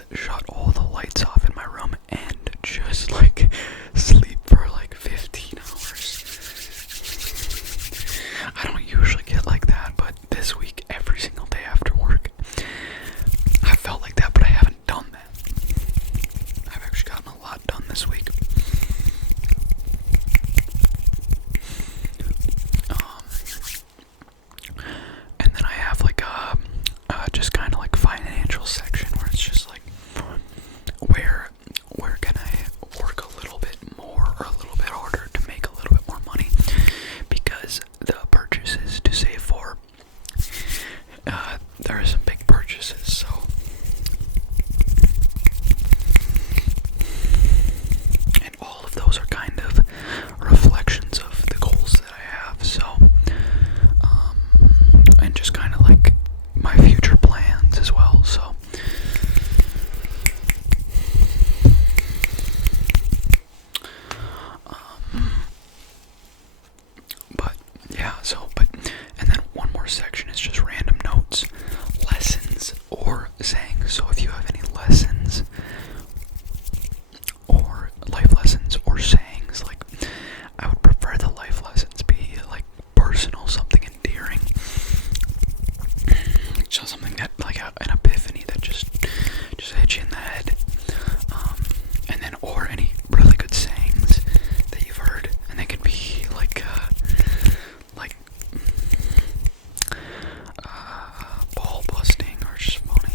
is shut all the lights off in my room and just like sleep for like 15 hours. I don't usually get like that, but this week, every single day after work, I felt like that, but I haven't done that. I've actually gotten a lot done this week. And then I have like a just kind of like financial section where it's just like where can I work a little bit more or a little bit harder to make a little bit more money, because the purchases to save for, there are some big purchases, so and all of those are kind of reflections of the goals that I have, so and just kind of like my future plans as well, so and then one more section is just random notes, lessons, or sayings. So if you have any lessons, or life lessons, or sayings, like, I would prefer the life lessons be, like, personal, something endearing. Just something that, like, an epiphany that just hit you in the head. And then, or any really good sayings that you've heard, and they could be ball busting or just funny.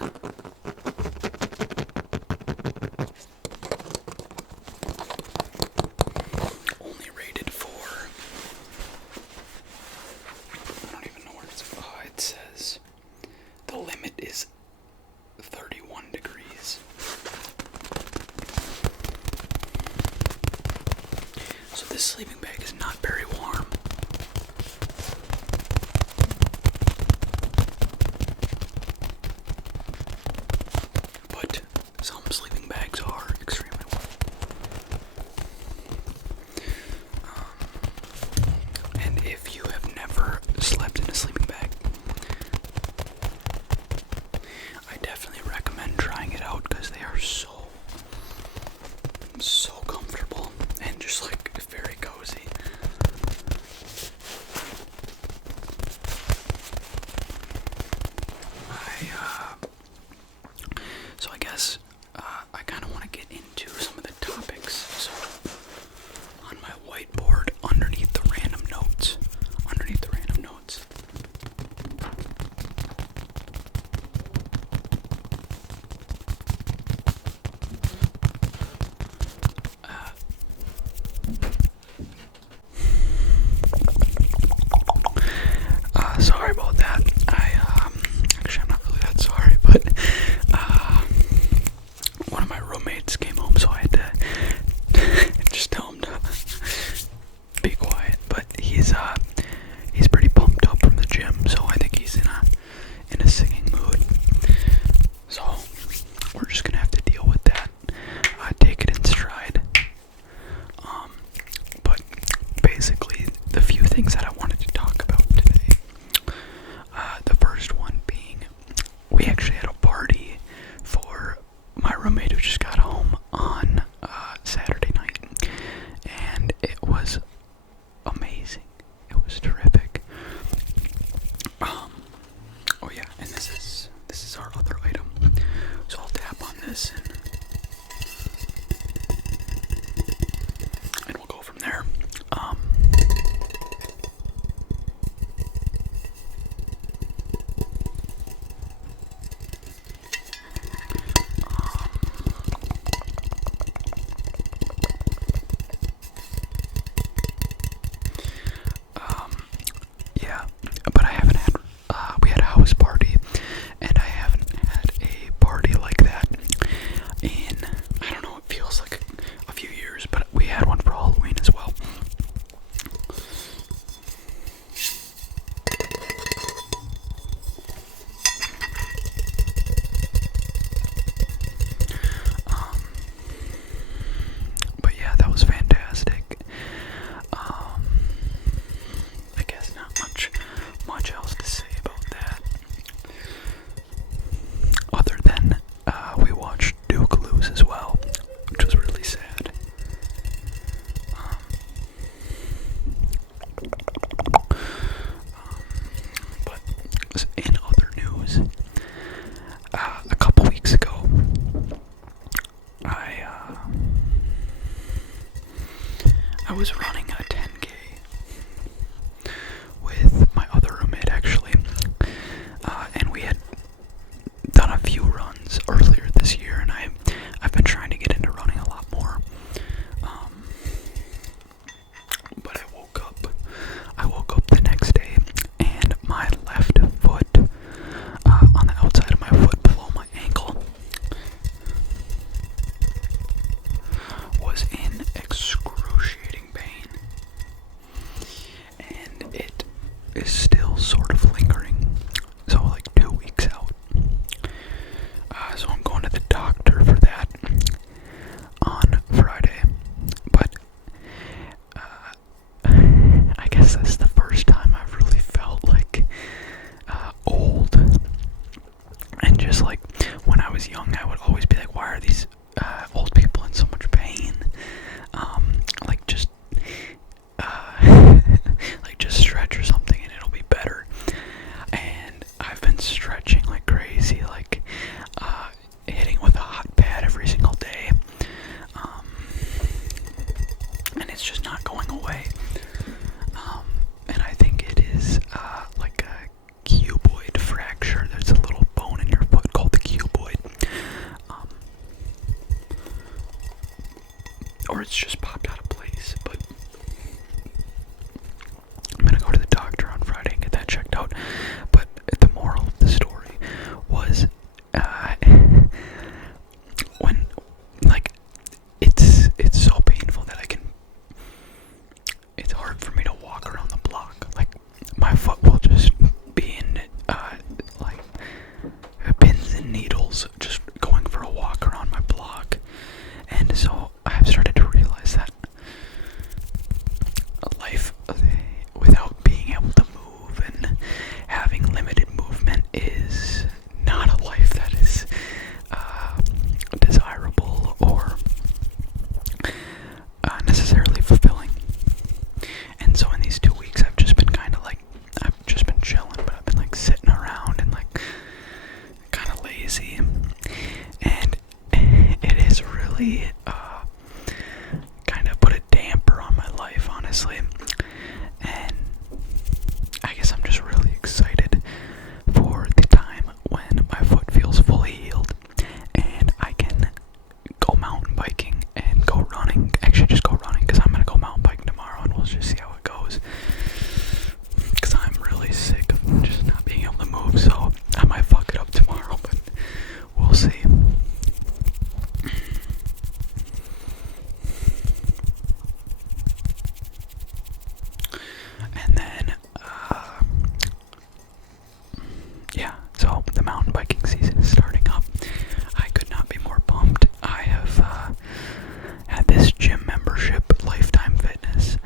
Only rated for, I don't even know where it's, it says the limit is 31 degrees. So this sleeping bag is not very warm. But some sleeping bags are extremely warm. And if you have never slept in a sleeping bag, I definitely recommend trying it out because they are so comfortable and just like very cozy. So I guess I kind of want to get into some of the topics. So on my whiteboard, underneath the random notes, sorry about that. Actually, I'm not really that sorry, but one of my roommates came home, so I had to just tell him to be quiet. But he's pretty pumped up from the gym, so I think he's in a singing mood. So we're just gonna have to deal with that. Take it in stride. But basically, the few things that I wanted to talk about today. The first one being, we actually had a party for my roommate who just got home on Saturday night, and it was amazing. It was terrific. Oh yeah, and this is our other item. So I'll tap on this and we'll go from there. Yeah, but I haven't had, we had a house party, and I haven't had a party like that in, I don't know, it feels like a few years, but we had one for Halloween as well. But yeah, that was fantastic. I guess not much else to say about that. Other than we watched Duke lose as well, which was really sad. But in other news, a couple weeks ago, I was running a 10K with my other roommate actually, and we had done a few runs earlier this year, and I've been trying to get into running a lot more. But I woke up the next day, and my left foot, on the outside of my foot below my ankle, was in excruciating pain, and it is still sort of lingering, so like 2 weeks out. So I'm going to the doctor for that on Friday, but I guess that's the first time I've really felt like old. And just like when I was young, I would always be like, why are these old people in so much pain? Like just like just stretch or something and it'll be better. And I've been stretching like crazy, like hitting with a hot pad every single day, and it's just not going away. And I think it is like a cuboid fracture. There's a little bone in your foot called the the mountain biking season is starting up. I could not be more pumped. I have had this gym membership, Lifetime Fitness,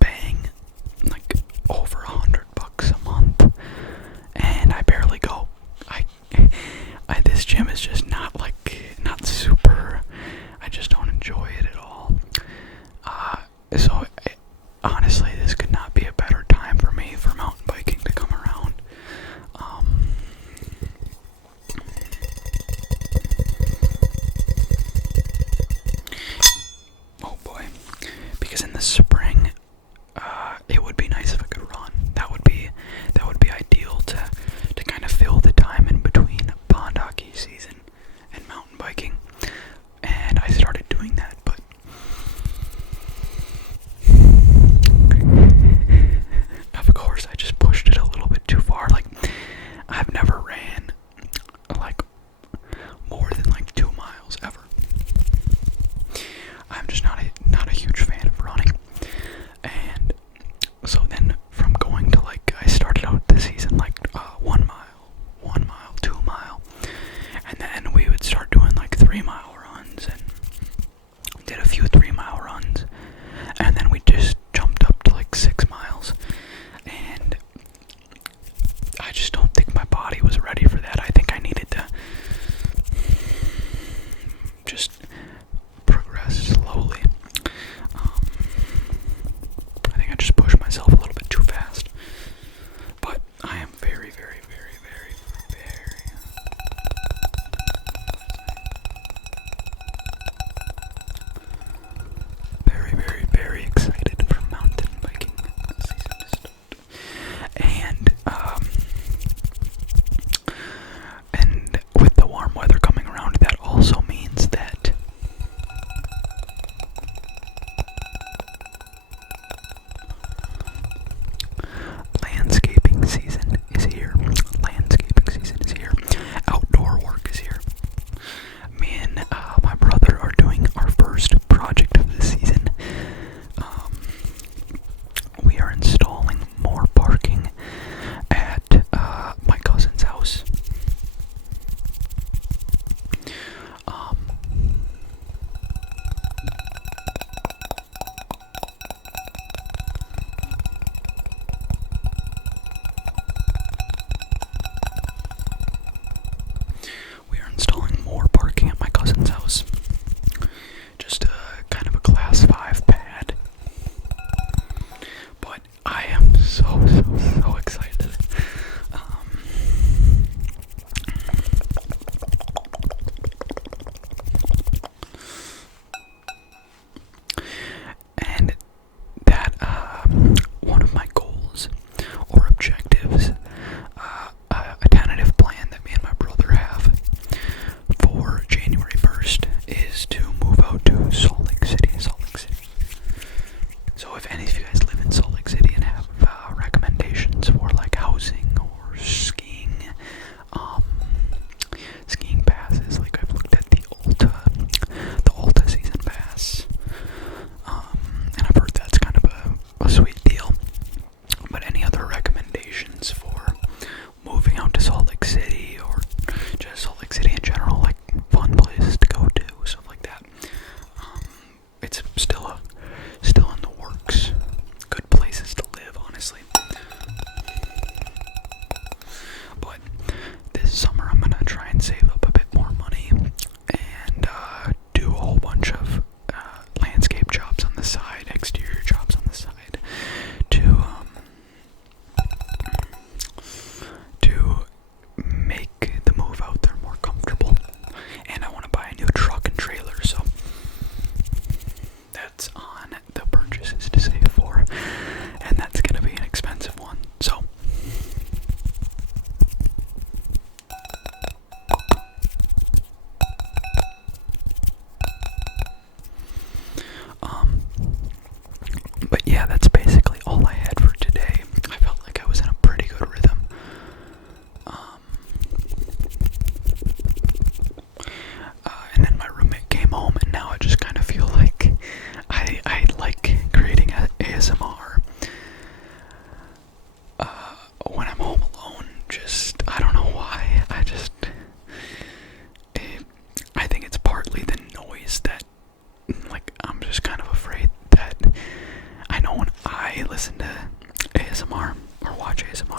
paying like over $100 a month, and I barely go. This gym is just not super. I just don't enjoy it at all. Honestly, this could not be a better time for me for mountain biking to come around.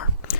more.